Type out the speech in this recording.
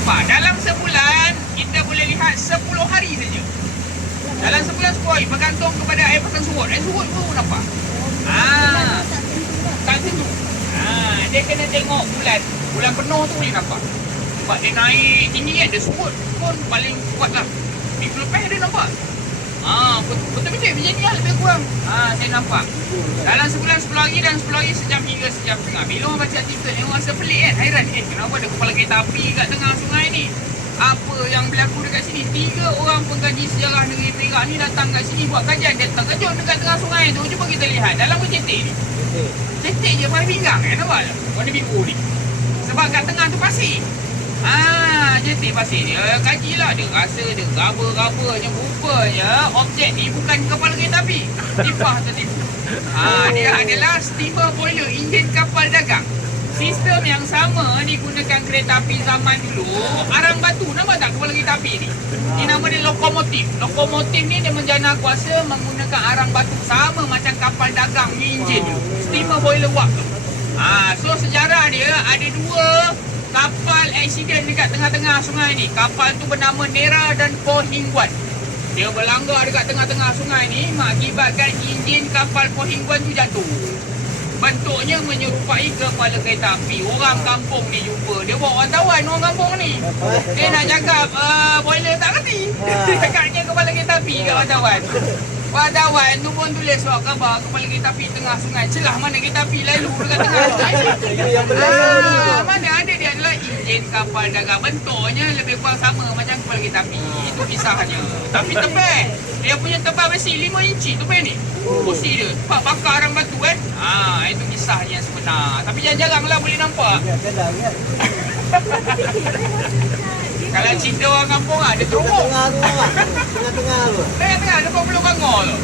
nampak. Dalam sebulan kita boleh lihat 10 hari saja. Dalam sebulan 10 hari bergantung kepada air pasang surut. Air surut baru nampak. Tak tentu. Dia kena tengok bulan. Bulan penuh tu boleh nampak. Sebab dia naik tinggi kan, dia surut pun paling kuat lah. Minggu lepas dia nampak. Betul-betul macam ni lah lebih kurang. Saya nampak. Dalam sebulan 10 hari dan 10 hari sejam hingga sejam setengah. Bila orang baca artikel ni orang rasa pelik kan. Hairan, kenapa ada kepala kereta api kat tengah sungai ni? Apa yang berlaku dekat sini? 3 orang pengkaji sejarah negeri Perak ni datang kat sini buat kajian. Dia terkejut dekat tengah sungai tu. Cuba kita lihat. Dalam cetek ni. Cetek je pada pinggang kan. Nampak tak? Warna biru ni. Sebab kat tengah tu pasir. Cetek pasir dia. Kajilah. Dia rasa dia raba-rabanya. Rupanya objek ni bukan kepala kereta api. Tipah atau tipu. Dia adalah steamer boiler. Enjin kapal dagang. Sistem yang sama digunakan kereta api zaman dulu. Arang batu, nampak tak kepala kereta api ni? Ini nama dia lokomotif. Lokomotif ni dia menjana kuasa menggunakan arang batu. Sama macam kapal dagang ni enjin dulu. Steamer boiler wak tu. So sejarah dia ada 2 kapal aksiden dekat tengah-tengah sungai ni. Kapal tu bernama Nera dan Po Hing Guan. Dia berlanggar dekat tengah-tengah sungai ni mengakibatkan enjin kapal Po Hing Guan tu jatuh. Bentuknya menyerupai kepala kereta api. Orang kampung ni jumpa. Dia bawa wartawan orang kampung ni. Dia nak cakap boiler tak kerti. Cakapnya kepala kereta api kat wartawan. Wartawan tu pun tulis surat khabar kepala kereta api tengah sungai. Celah mana kereta api lalu dekat tengah sungai ni. Mana ada dia adalah enjin kapal dagang. Bentuknya lebih kurang sama macam kepala kereta api. Itu kisahnya. Tapi tebal. Dia punya tebal besi 5 inci tebal ni. Kursi dia. Sebab bakar arang batu kan. Itu kisahnya sebenar. Tapi jarang-jarang lah boleh nampak. Kalau cerita orang kampung dia teruk. Tengah-tengah tu. Tengah-tengah depan Pulau Bangor tu.